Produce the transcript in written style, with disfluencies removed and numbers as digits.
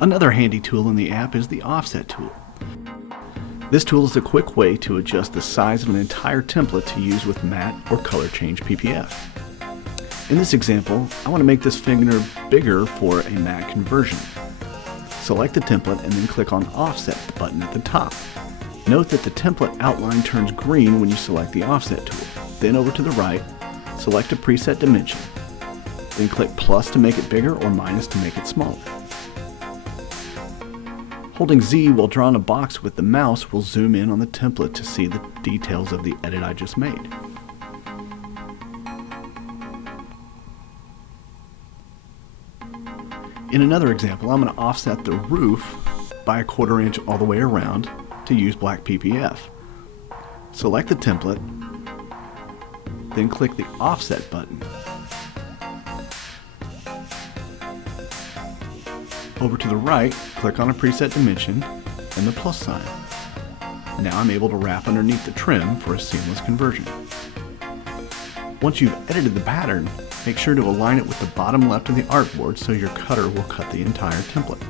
Another handy tool in the app is the Offset tool. This tool is a quick way to adjust the size of an entire template to use with matte or color change PPF. In this example, I want to make this figure bigger for a matte conversion. Select the template and then click on Offset button at the top. Note that the template outline turns green when you select the Offset tool. Then over to the right, select a preset dimension. Then click plus to make it bigger or minus to make it smaller. Holding Z while drawing a box with the mouse will zoom in on the template to see the details of the edit I just made. In another example, I'm going to offset the roof by 1/4 inch all the way around to use black PPF. Select the template, then click the Offset button. Over to the right, click on a preset dimension and the plus sign. Now I'm able to wrap underneath the trim for a seamless conversion. Once you've edited the pattern, make sure to align it with the bottom left of the artboard so your cutter will cut the entire template.